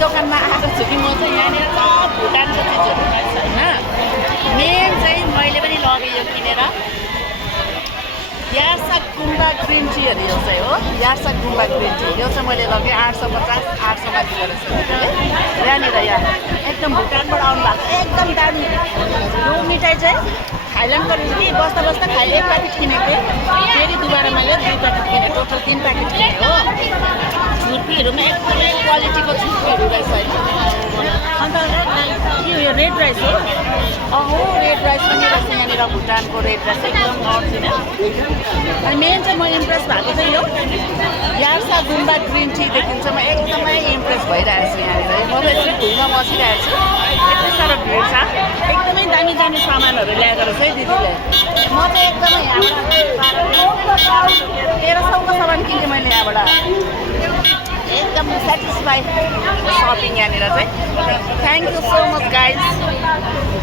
दोकानमा आएको छु कि म चाहिँ यहाँनिर सब भुटानको चिजहरू पाइन्छ होइन मेन चाहिँ मैले पनि लगेँ यो किनेर यार्सा गुम्बा ग्रिन टीहरू यो चाहिँ हो यार्सा गुम्बा ग्रिन टी यो चाहिँ मैले लगेँ 850 800 माथि गरेको यहाँनिर यहाँ एकदम भुटानबाट आउनु भएको एकदम दामी यो मिठाई चाहिँ थाइल्यान्डको रहेछ कि बस्दा बस्दा खाएँ एक प्याकेट किनेको थिएँ फेरि दुबारा मैले 2 प्याकेट किनेँ टोटल 3 प्याकेट किनेँ हो छुर्पीहरूमा एकदमै क्वालिटीको छुर्पीहरू रहेछ होइन अन्त यो रेड राइस हो अहो रेड राइस पनि रहेछ यहाँनिर भुटानको रेड राइस एकदम अर्जिनल अनि मेन चाहिँ म इम्प्रेस भएको चाहिँ यो यार्सा गुम्बा ग्रिन टीदेखि चाहिँ म एकदमै इम्प्रेस भइरहेको छु यहाँनिर म त यसरी भुइँमा बसिरहेको छु यति साह्रो भिड छ एकदमै दामी दामी सामानहरू ल्याएको रहेछ है दिदीले म चाहिँ एकदमै यहाँबाट 1300को सामान किनेँ मैले यहाँबाट एकदम सेटिस्फाई सपिङ यहाँनिर चाहिँ thank you so much guys